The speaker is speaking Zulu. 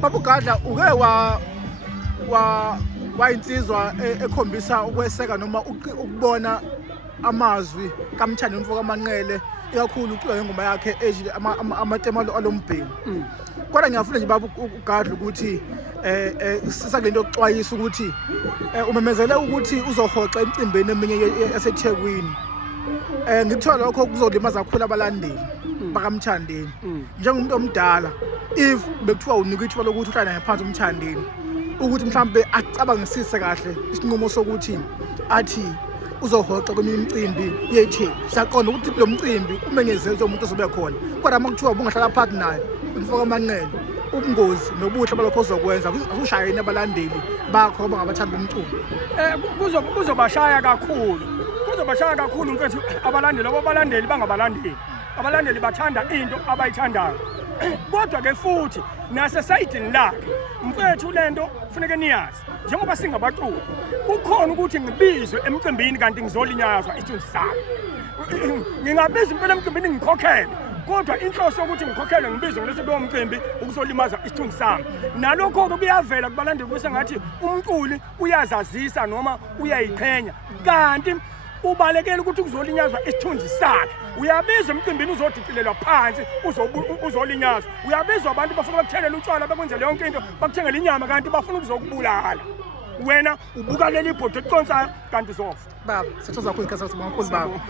Baba uGadla uke wayinsizwa ekhombisa ukweseka noma ukubona amazwi kaMthandi Mfo kaManqele ikakhulu ucula ngengoma yakhe ethi amatema alombhemu. Kodwa ngiyafuna nje baba uGadla ukuthi sisakulento yokuxwayisa ukuthi umemezele ukuthi uzohoxa emcimbini eminye eseThekwini. Ngithola lokho kuzolimaza kakhulu abalandeli bakaMthandeni njengomuntu omdala. If bekuthiwa unika ithuba lokuthi uhlala ngaphansi uMthandeni ukuthi mhlambe acabangisise kahle isinqumo sokuthi athi uzohoxa kweminye imicimbi yethe siyaqonda ukuthi lo mcimbi umenyezelwe umuntu ozobe khona kodwa makuthiwa bungahlala phansi naye Mfo kaManqele ubungozi nobuhle balokho ozokwenza akushayeni abalandeli bakho abangabathandi bomculo. Kuzobashaya kakhulu mfethu abalandeli bangabalandeli. Abalandeli bathanda into abayithandayo. Kodwa ke futhi nasesayidini lakhe mfethu lento kufanele niyazi njengoba singabaculi kukhona ukuthi ngibizwe emcimbini kanti ngizolinyazwa isithunzi sami. Ngingabiza impela emcimbini ngikhokhele kodwa inhloso yokuthi ngikhokhele ngibizwe ngilese lowo mcimbi ukuzolimaza isithunzi sami. Nalokho ke kuyavela kubalandeli bese ngathi umculi uyazazisa noma uyayiqhenya kanti ubalekela ukuthi kuzolinyazwa isithunzi sakhe. Uyabizwa emcimbini uzodicilelwa phansi uzolinyazwa. Uyabizwa abantu bafuna bakuthelela utshwala bekwenze yonke into bakuthengele inyama kanti bafuna ukuzokubulala. Wena ubuka leli ibhodo eqonsayo kanti uzofa. Baba sithoza kakhulu ikhathi baba.